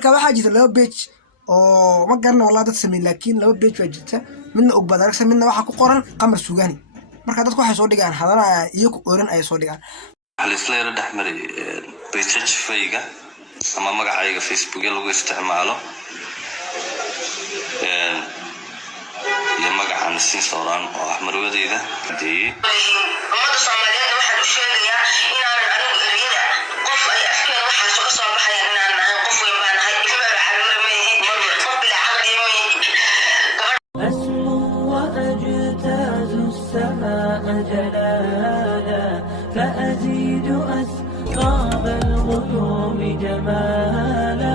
marka waxaa jirta laba page oo ma garana walaa dad sameeyay laakiin laba page waa jirta midna og baad aragsan midna waxa ku qoran qamar suugaani marka dadku waxay soo dhigaan hadana iyo ku oran ay soo dhigaan hal isla dhaxmaray page fayga ama magacayga Facebook ee lagu isticmaalo iyo magacan si sooran oo ahmarwadeyda hadii umada Soomaaliyeed waxa uu sheegayaa inaan anigu eriyada qof ay afkeen waxa soo ka soo baxay inaan nahay qof weyn baan ahay isma caruur ma yihiin mar qof bila aqli ma yihiin asmu wa ajtazu as-samaa jalala fa azidu asqab al-ghuyum jamala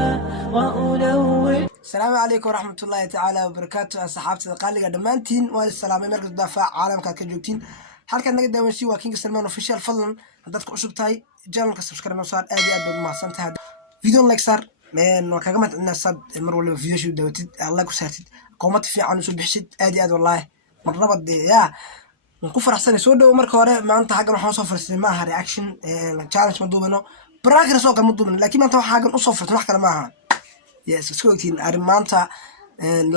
wa ulawwi. السلام عليكم ورحمة الله تعالى وبركاته أصحابتي قالي دمانتين والسلام مركز دفاع عالم كجوجتين halkan naga daawansi waa King Salman official fadlan dadku cusub tahay channelka subscribe noo saar aad baad mahadsantahay video like sar meen waa kaga madna sad mar walba video soo daawatid Allah ku saartid comment fiican soo bixishid aad wallahi marnaba ya ku faraxsan soo dhaw marka hore maanta xagan waxaan soo farsaday ma aha reaction challenge ma duubano progress oo kama duubano laakiin maanta waxaan xagan u soo farsaday wax kale ma aha yes isku ogtiin arimaanta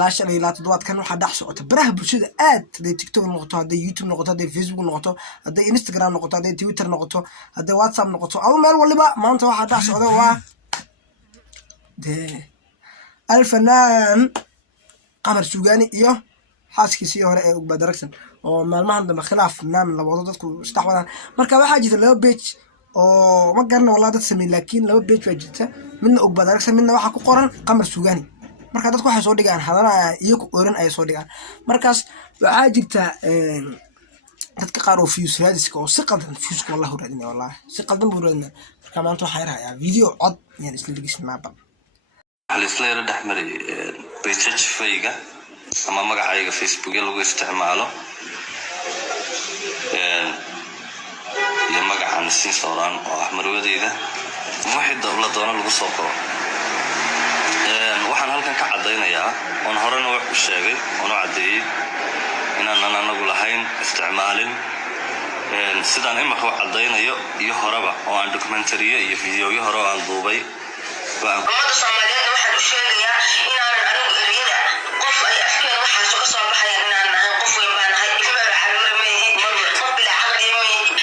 la shalay la toddobaadkan waxa dhax socota baraha bulshada aad haday TikTok noqoto haday YouTube noqoto haday Facebook noqoto haday Instagram noqoto haday Twitter noqoto haday WhatsApp noqoto aw meel waliba maanta waxa dhax socda waa de alfanaan qamar suugaani iyo xaaskiisii hore ee Ugba Daragsan oo maalmahan dambe khilaaf naam labado dadku istaxwadaan marka waxa jirta laba page oo ma garana walaa dad sameeyay laakiin laba page waa jirta midna Ugba Daragsan midna waxa ku qoran qamar suugaani marka dadku waxay soo dhigaan hadana iyo ku oran ay soo dhigaan markaas waxa jirta dadka qaar oo fiyus raadiska oo si qaldan fiyuska wallahi raadina wallahi si qaldan buu raadina marka maanta waxa yaraaya video cod yani isla dhigisnaaba hal isla dhaxmaray page fayga ama magacayga Facebook ee lagu isticmaalo iyo magacan si sooran oo ahmarwadeyda wixii dawlad doona lagu soo qoro waxaan halkan ka cadeynayaa oo horena wax u sheegay oo cadeeyay inaan anagu lahayn isticmaalin sidaan imika wax cadeynayo iyo horaba oo aan documentary iyo video hore aan duubay umada Soomaaliyeed waxa uu sheegayaa inaan anigu eriyada qof ay afkeen waxa soo ka soo baxay inaan nahay qof weyn baan ahay isma caruur ma yihiin mar qof bila aqli ma yihiin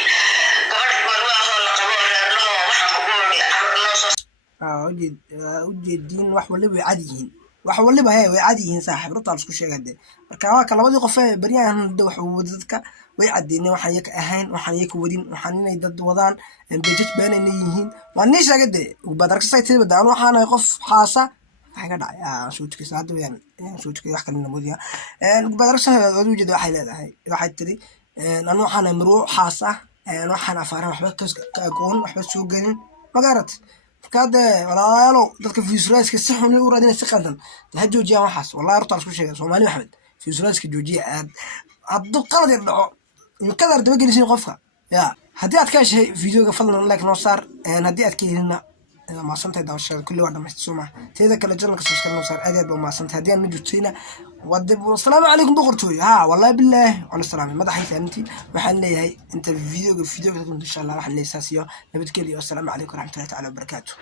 gabadh marwa oo la qabo reerlo waxaan ku go'ay arno soo ujeedin wax waliba cadiin wax waliba hay way cadiin saaxiib runta isku sheegade marka waa kala labadii qof ee bariyaan wax wadadka way cadiin waxaan yaka ahayn waxaan yaka wadin waxaan inay dad wadaan budget beenayna yihiin waan ni sheegade Ugba Daragsan saytay badaan waxaan ay qof xaasa waxa dhacay soo tukisay hadda weeyaan soo tukay wax kale namoodiya Ugba Daragsan oo ujeedo waxay leedahay waxay tiri anu waxaan amro xaasa waxaan afaaran waxba ka aqoon waxba soo galin magarat كده ولا يلو ذلك في سرايس كسحهم اللي ورادين استقلتن هجوا جيا وحاس والله رطال شو شيء سومالي أحمد في سرايس كجوجي عبد القادر يرجعوا يقدر تبقى لسين غفقة يا هديت كاش فيديو قفلنا لك نصار هديت كي هنا ما صنت هذا الشيء كل واحد ما يسمع تيجي كل جنة كسر كل نصار أجد وما صنت هديت نجوتينا ودب السلام عليكم بقرتوي والله بالله على السلام ما ضحيت أنتي وحنا هي أنت الفيديو إن شاء الله راح نساسيه نبتكلم والسلام عليكم ورحمة الله تعالى وبركاته.